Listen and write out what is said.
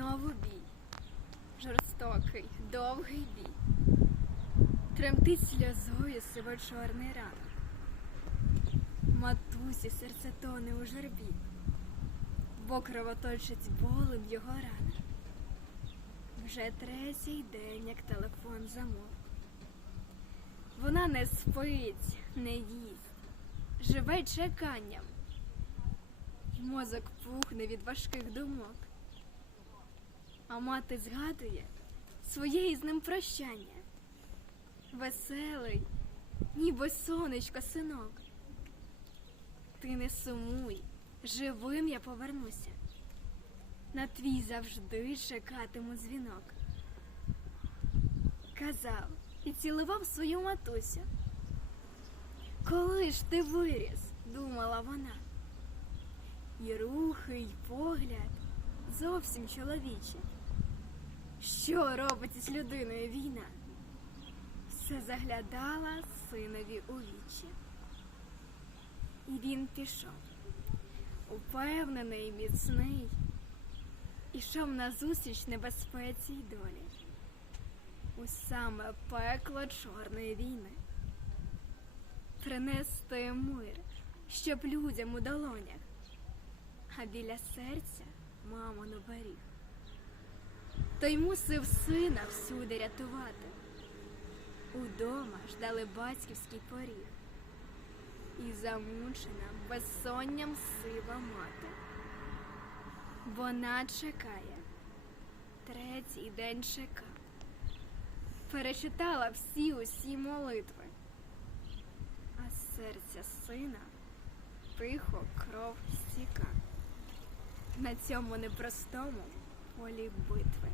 Знову бій. Жорстокий, довгий бій. Тремтить сльозою себе чорний ранок. Матусі серце тоне у жербі, бо кровоточить болем його рана. Вже третій день, як телефон замовк. Вона не спить, не їсть, живе чеканням. Мозок пухне від важких думок. А мати згадує своє із ним прощання. Веселий, ніби сонечко, синок. Ти не сумуй, живим я повернуся. На твій завжди чекатиму дзвінок. Казав і цілував свою матусю. Коли ж ти виріс, думала вона. І рухи, й погляд зовсім чоловічі. Що робить із людиною війна? Все заглядала синові у вічі. І він пішов, упевнений, міцний, ішов назустріч небезпеці й долі у саме пекло чорної війни. Принести мир, щоб людям у долонях, а біля серця мамину беріг. Той мусив сина всюди рятувати. Удома ждали батьківський поріг. І замучена безсонням сива мати. Вона чекає, третій день чека. Перечитала всі усі молитви, а з серця сина тихо кров стіка на цьому непростому полі битви.